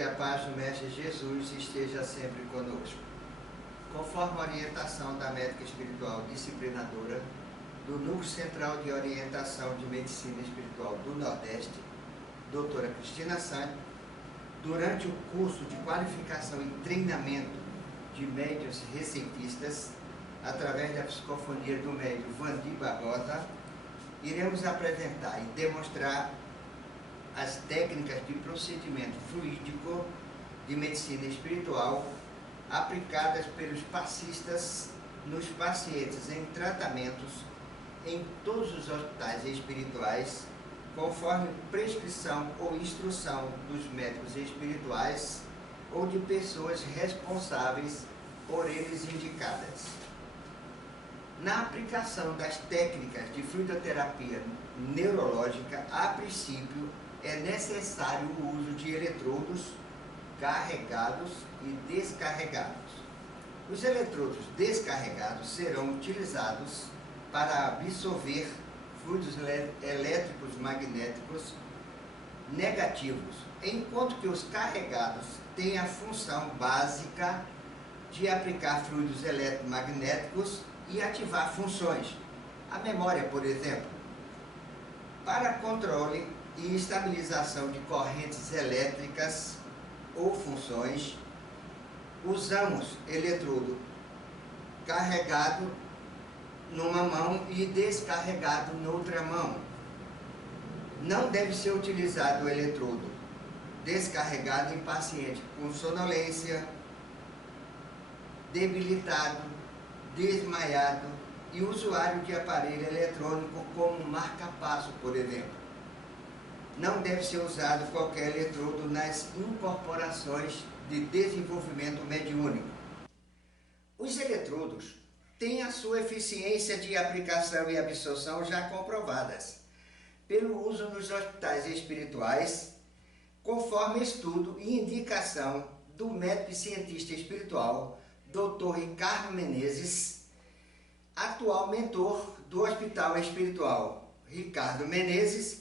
Que a paz do Mestre Jesus esteja sempre conosco. Conforme a orientação da médica espiritual disciplinadora do Núcleo Central de Orientação de Medicina Espiritual do Nordeste, doutora Cristina Santos, durante o curso de qualificação e treinamento de médiuns receitistas, através da psicofonia do médium Vandir Barbosa, iremos apresentar e demonstrar as técnicas de procedimento fluídico de medicina espiritual aplicadas pelos passistas nos pacientes em tratamentos em todos os hospitais espirituais, conforme prescrição ou instrução dos médicos espirituais ou de pessoas responsáveis por eles indicadas. Na aplicação das técnicas de fluidoterapia neurológica, a princípio, é necessário o uso de eletrodos carregados e descarregados. Os eletrodos descarregados serão utilizados para absorver fluidos elétricos magnéticos negativos, enquanto que os carregados têm a função básica de aplicar fluidos eletromagnéticos e ativar funções. A memória, por exemplo, para controle e estabilização de correntes elétricas ou funções, usamos eletrodo carregado numa mão e descarregado noutra mão. Não deve ser utilizado o eletrodo descarregado em paciente com sonolência, debilitado, desmaiado e usuário de aparelho eletrônico como marca-passo, por exemplo. Não deve ser usado qualquer eletrodo nas incorporações de desenvolvimento mediúnico. Os eletrodos têm a sua eficiência de aplicação e absorção já comprovadas pelo uso nos hospitais espirituais, conforme estudo e indicação do médico e cientista espiritual Dr. Ricardo Menezes, atual mentor do Hospital Espiritual Ricardo Menezes,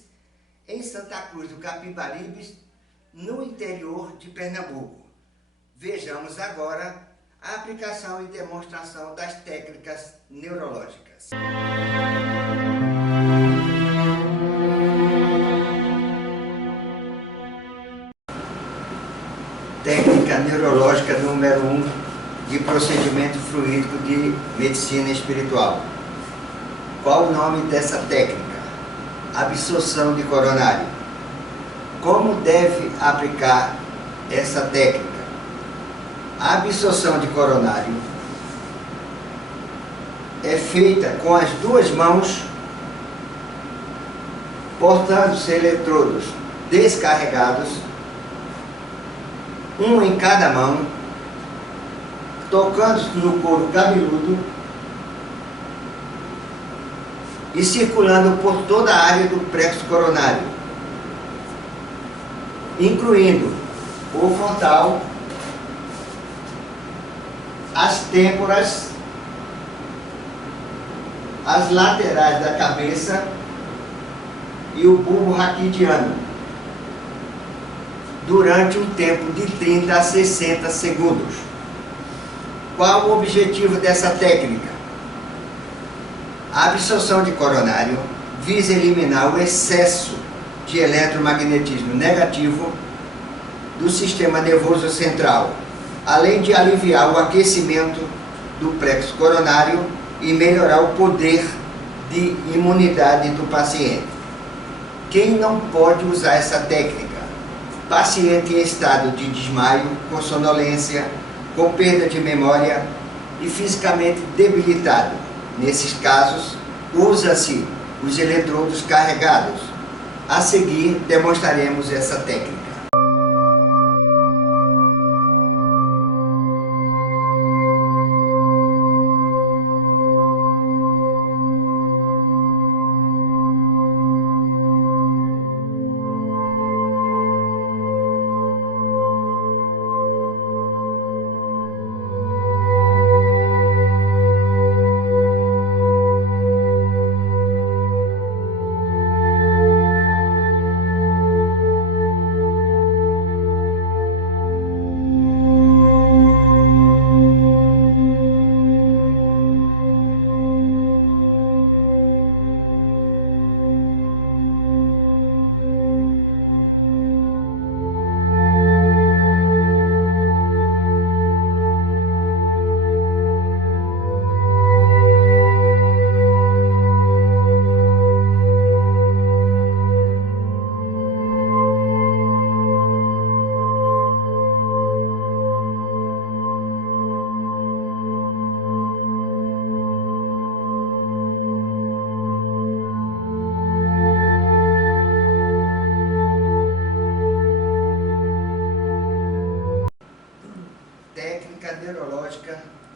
em Santa Cruz do Capibaribe, no interior de Pernambuco. Vejamos agora a aplicação e demonstração das técnicas neurológicas. Técnica neurológica número 1 de procedimento fluídico de medicina espiritual. Qual o nome dessa técnica? Absorção de coronário. Como deve aplicar essa técnica? A absorção de coronário é feita com as duas mãos, portando os eletrodos descarregados, um em cada mão, tocando no couro cabeludo e circulando por toda a área do plexo coronário, incluindo o frontal, as têmporas, as laterais da cabeça e o bulbo raquidiano, durante um tempo de 30 a 60 segundos. Qual o objetivo dessa técnica? A absorção de coronário visa eliminar o excesso de eletromagnetismo negativo do sistema nervoso central, além de aliviar o aquecimento do plexo coronário e melhorar o poder de imunidade do paciente. Quem não pode usar essa técnica? Paciente em estado de desmaio, com sonolência, com perda de memória e fisicamente debilitado. Nesses casos, usa-se os eletrodos carregados. A seguir, demonstraremos essa técnica.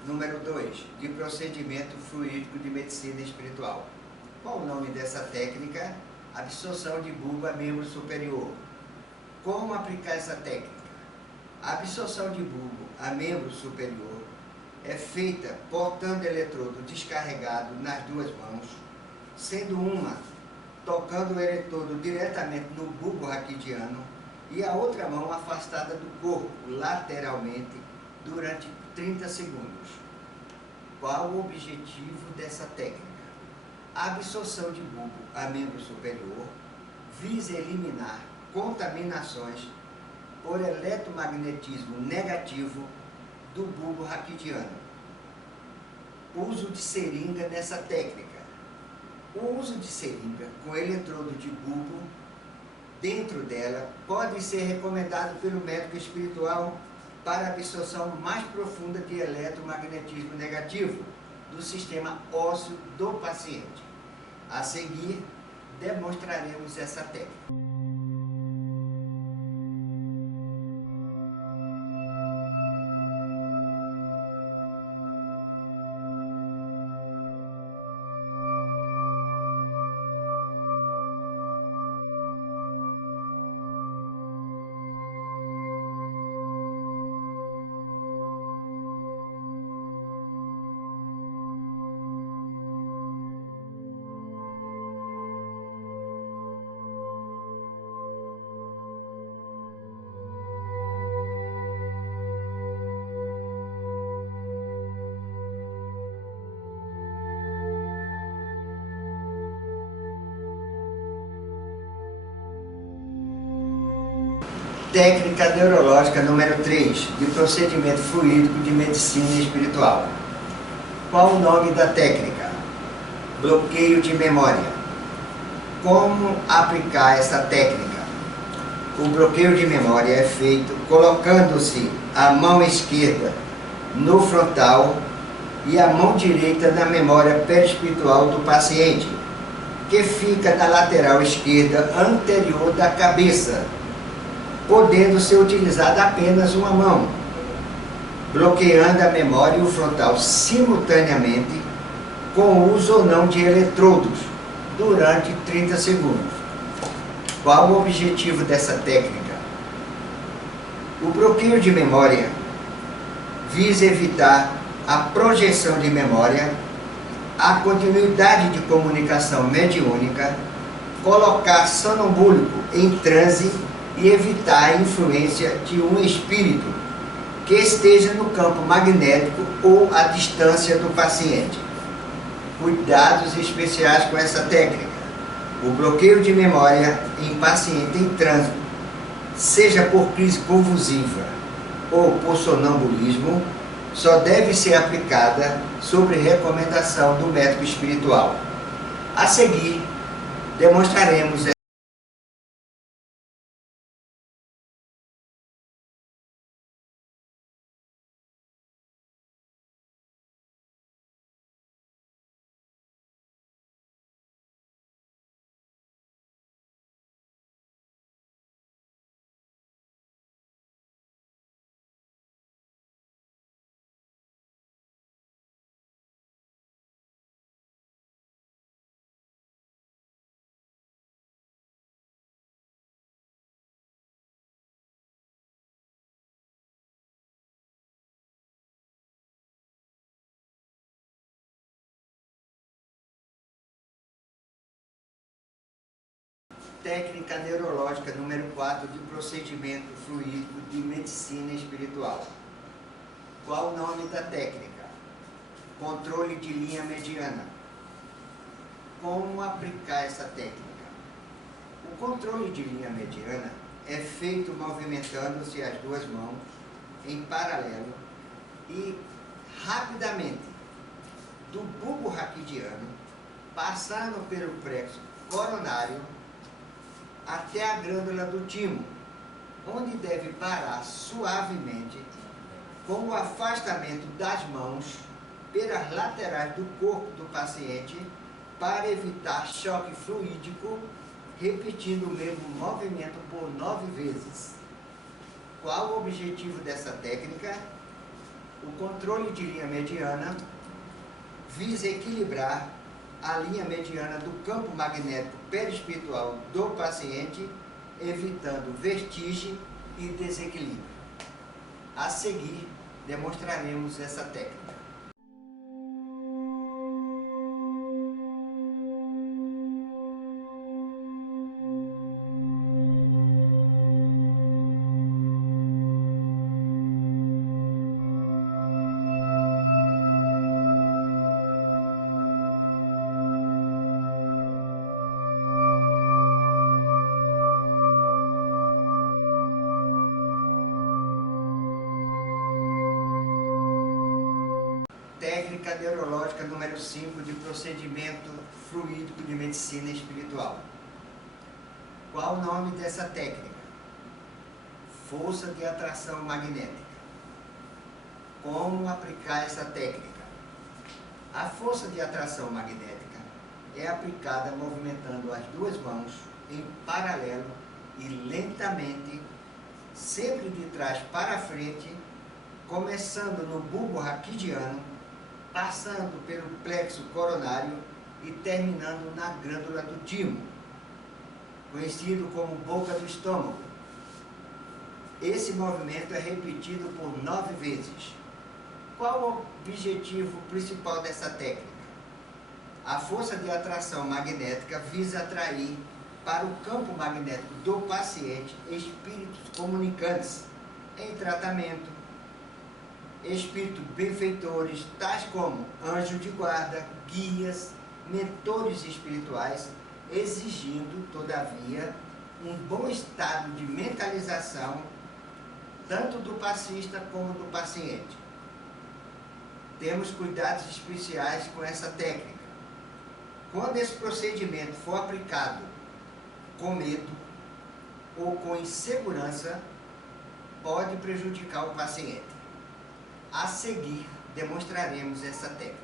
número 2, de procedimento fluídico de medicina espiritual. Qual o nome dessa técnica? Absorção de bulbo a membro superior. Como aplicar essa técnica? A absorção de bulbo a membro superior é feita portando eletrodo descarregado nas duas mãos, sendo uma tocando o eletrodo diretamente no bulbo raquidiano e a outra mão afastada do corpo, lateralmente, durante 30 segundos. Qual o objetivo dessa técnica? A absorção de bulbo a membro superior visa eliminar contaminações por eletromagnetismo negativo do bulbo raquidiano. Uso de seringa nessa técnica. O uso de seringa com eletrodo de bulbo dentro dela pode ser recomendado pelo médico espiritual para absorção mais profunda de eletromagnetismo negativo do sistema ósseo do paciente. A seguir, demonstraremos essa técnica. Técnica neurológica número 3, de procedimento fluídico de medicina espiritual. Qual o nome da técnica? Bloqueio de memória. Como aplicar essa técnica? O bloqueio de memória é feito colocando-se a mão esquerda no frontal e a mão direita na memória perispiritual do paciente, que fica na lateral esquerda anterior da cabeça, podendo ser utilizada apenas uma mão, bloqueando a memória e o frontal simultaneamente, com uso ou não de eletrodos, durante 30 segundos. Qual o objetivo dessa técnica? O bloqueio de memória visa evitar a projeção de memória, a continuidade de comunicação mediúnica, colocar sonambúlico em transe e evitar a influência de um espírito que esteja no campo magnético ou à distância do paciente. Cuidados especiais com essa técnica. O bloqueio de memória em paciente em trânsito, seja por crise convulsiva ou por sonambulismo, só deve ser aplicada sobre recomendação do médico espiritual. A seguir, demonstraremos técnica neurológica número 4 de procedimento fluídico de medicina espiritual. Qual o nome da técnica? Controle de linha mediana. Como aplicar essa técnica? O controle de linha mediana é feito movimentando-se as duas mãos em paralelo e rapidamente do bulbo raquidiano, passando pelo plexo coronário até a glândula do timo, onde deve parar suavemente com o afastamento das mãos pelas laterais do corpo do paciente para evitar choque fluídico, repetindo o mesmo movimento por 9 vezes. Qual o objetivo dessa técnica? O controle de linha mediana visa equilibrar a linha mediana do campo magnético perispiritual do paciente, evitando vertigem e desequilíbrio. A seguir, demonstraremos essa técnica. Técnica neurológica número 5 de procedimento fluídico de medicina espiritual. Qual o nome dessa técnica? Força de atração magnética. Como aplicar essa técnica? A força de atração magnética é aplicada movimentando as duas mãos em paralelo e lentamente, sempre de trás para frente, começando no bulbo raquidiano, passando pelo plexo coronário e terminando na glândula do timo, conhecido como boca do estômago. Esse movimento é repetido por 9 vezes. Qual o objetivo principal dessa técnica? A força de atração magnética visa atrair para o campo magnético do paciente espíritos comunicantes em tratamento, espíritos benfeitores, tais como anjos de guarda, guias, mentores espirituais, exigindo, todavia, um bom estado de mentalização, tanto do passista como do paciente. Temos cuidados especiais com essa técnica. Quando esse procedimento for aplicado com medo ou com insegurança, pode prejudicar o paciente. A seguir, demonstraremos essa técnica.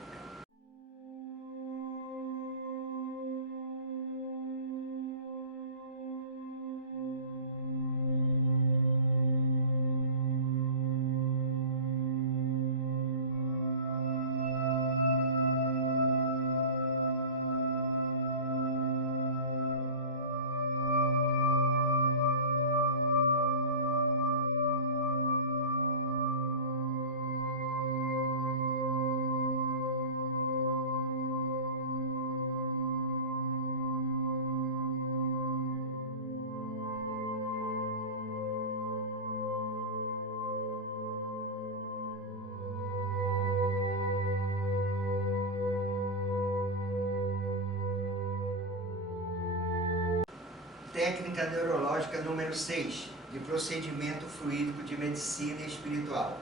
Técnica neurológica número 6, de procedimento fluídico de medicina espiritual.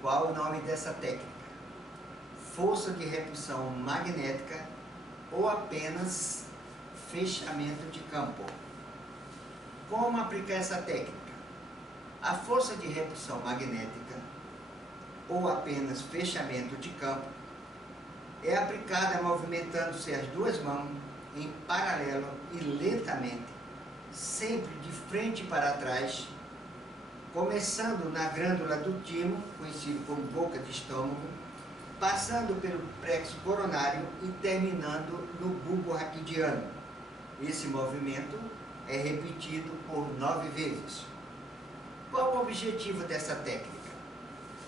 Qual o nome dessa técnica? Força de repulsão magnética ou apenas fechamento de campo. Como aplicar essa técnica? A força de repulsão magnética ou apenas fechamento de campo é aplicada movimentando-se as duas mãos em paralelo e lentamente, sempre de frente para trás, começando na glândula do timo, conhecido como boca de estômago, passando pelo plexo coronário e terminando no bulbo raquidiano. Esse movimento é repetido por 9 vezes. Qual o objetivo dessa técnica?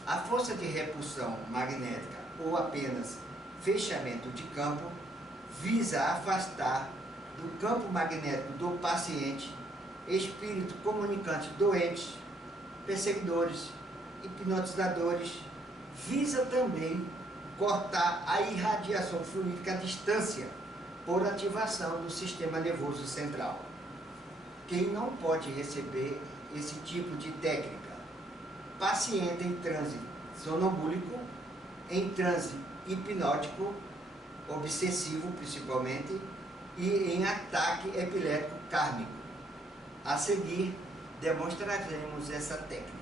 A força de repulsão magnética ou apenas fechamento de campo visa afastar do campo magnético do paciente espíritos comunicantes doentes, perseguidores, hipnotizadores. Visa também cortar a irradiação fluídica à distância por ativação do sistema nervoso central. Quem não pode receber esse tipo de técnica? Paciente em transe sonambúlico, em transe hipnótico, obsessivo principalmente, e em ataque epilético kármico. A seguir, demonstraremos essa técnica.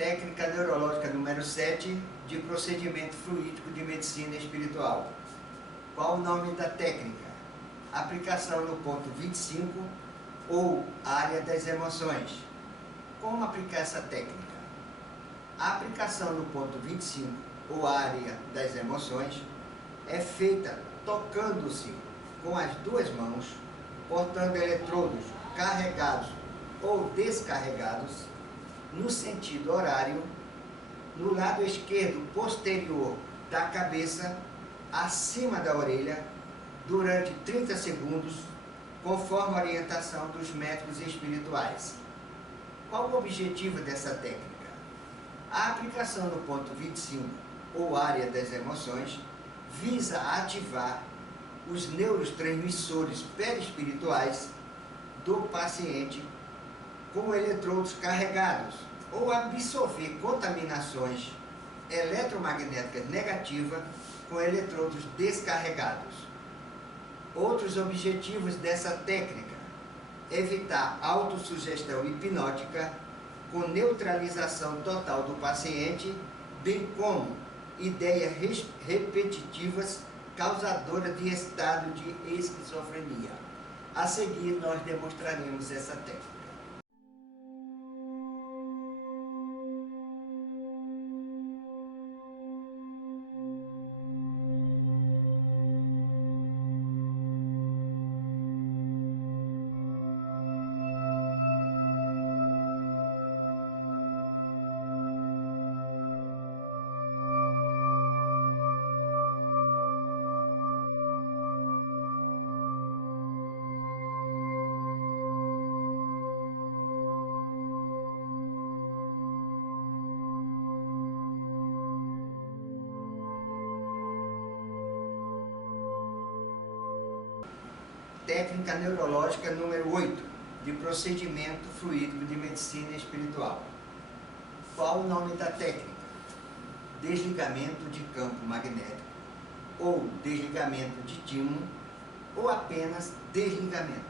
Técnica neurológica número 7 de procedimento fluídico de medicina espiritual. Qual o nome da técnica? Aplicação no ponto 25 ou área das emoções. Como aplicar essa técnica? A aplicação no ponto 25 ou área das emoções é feita tocando-se com as duas mãos, portando eletrodos carregados ou descarregados no sentido horário, no lado esquerdo posterior da cabeça, acima da orelha, durante 30 segundos, conforme a orientação dos médicos espirituais. Qual o objetivo dessa técnica? A aplicação no ponto 25, ou área das emoções, visa ativar os neurotransmissores perispirituais do paciente com eletrodos carregados ou absorver contaminações eletromagnéticas negativas com eletrodos descarregados. Outros objetivos dessa técnica: evitar autossugestão hipnótica com neutralização total do paciente, bem como ideias repetitivas causadoras de estado de esquizofrenia. A seguir, nós demonstraremos essa técnica. Técnica neurológica número 8, de procedimento fluídico de medicina espiritual. Qual o nome da técnica? Desligamento de campo magnético, ou desligamento de tímulo, ou apenas desligamento.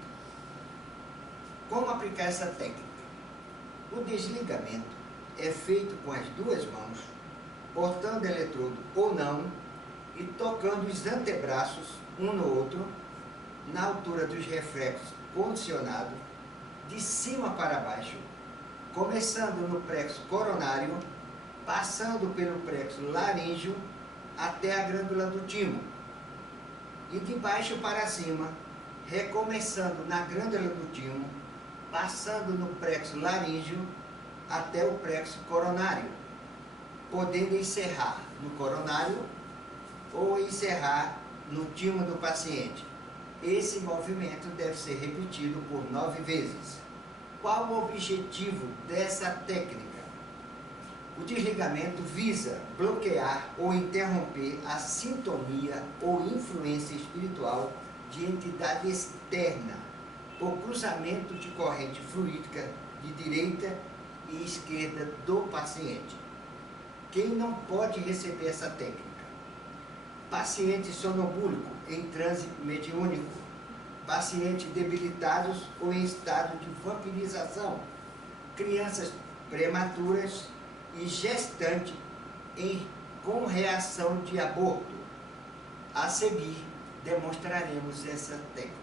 Como aplicar essa técnica? O desligamento é feito com as duas mãos, portando eletrodo ou não, e tocando os antebraços um no outro, na altura dos reflexos condicionados, de cima para baixo, começando no plexo coronário, passando pelo plexo laríngeo até a glândula do timo, e de baixo para cima, recomeçando na glândula do timo, passando no plexo laríngeo até o plexo coronário, podendo encerrar no coronário ou encerrar no timo do paciente. Esse movimento deve ser repetido por 9 vezes. Qual o objetivo dessa técnica? O desligamento visa bloquear ou interromper a sintonia ou influência espiritual de entidade externa por cruzamento de corrente fluídica de direita e esquerda do paciente. Quem não pode receber essa técnica? Paciente sonambúlico em transe mediúnico, pacientes debilitados ou em estado de vampirização, crianças prematuras e gestante com reação de aborto. A seguir, demonstraremos essa técnica.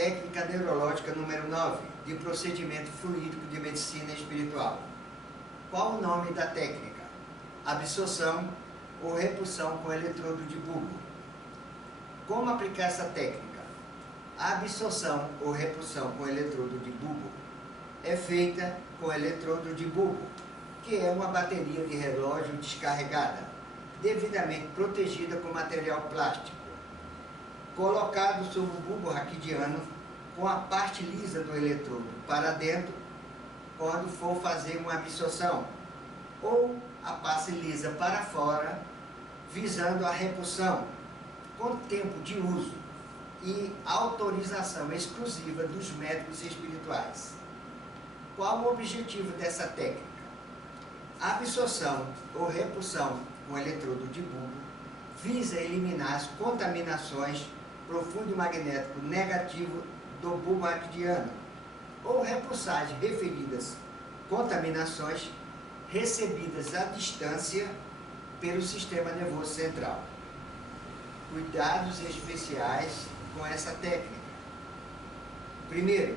técnica neurológica número 9, de procedimento fluídico de medicina espiritual. Qual o nome da técnica? Absorção ou repulsão com eletrodo de bulbo. Como aplicar essa técnica? A absorção ou repulsão com eletrodo de bulbo é feita com eletrodo de bulbo, que é uma bateria de relógio descarregada, devidamente protegida com material plástico, colocado sobre o bulbo raquidiano com a parte lisa do eletrodo para dentro quando for fazer uma absorção, ou a parte lisa para fora, visando a repulsão, com tempo de uso e autorização exclusiva dos médicos espirituais. Qual o objetivo dessa técnica? A absorção ou repulsão com eletrodo de bulbo visa eliminar as contaminações profundo magnético negativo do bulbo raquidiano, ou repulsar as referidas contaminações recebidas à distância pelo sistema nervoso central. Cuidados especiais com essa técnica. Primeiro,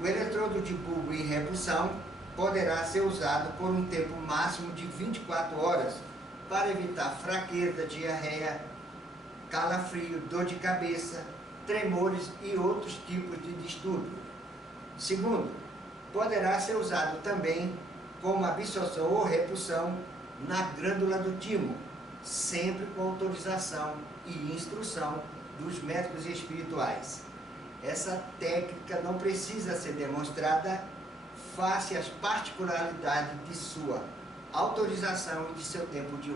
o eletrodo de bulbo em repulsão poderá ser usado por um tempo máximo de 24 horas para evitar fraqueza, diarreia, calafrio, dor de cabeça, tremores e outros tipos de distúrbio. Segundo, poderá ser usado também como absorção ou repulsão na glândula do timo, sempre com autorização e instrução dos médicos espirituais. Essa técnica não precisa ser demonstrada face às particularidades de sua autorização e de seu tempo de uso.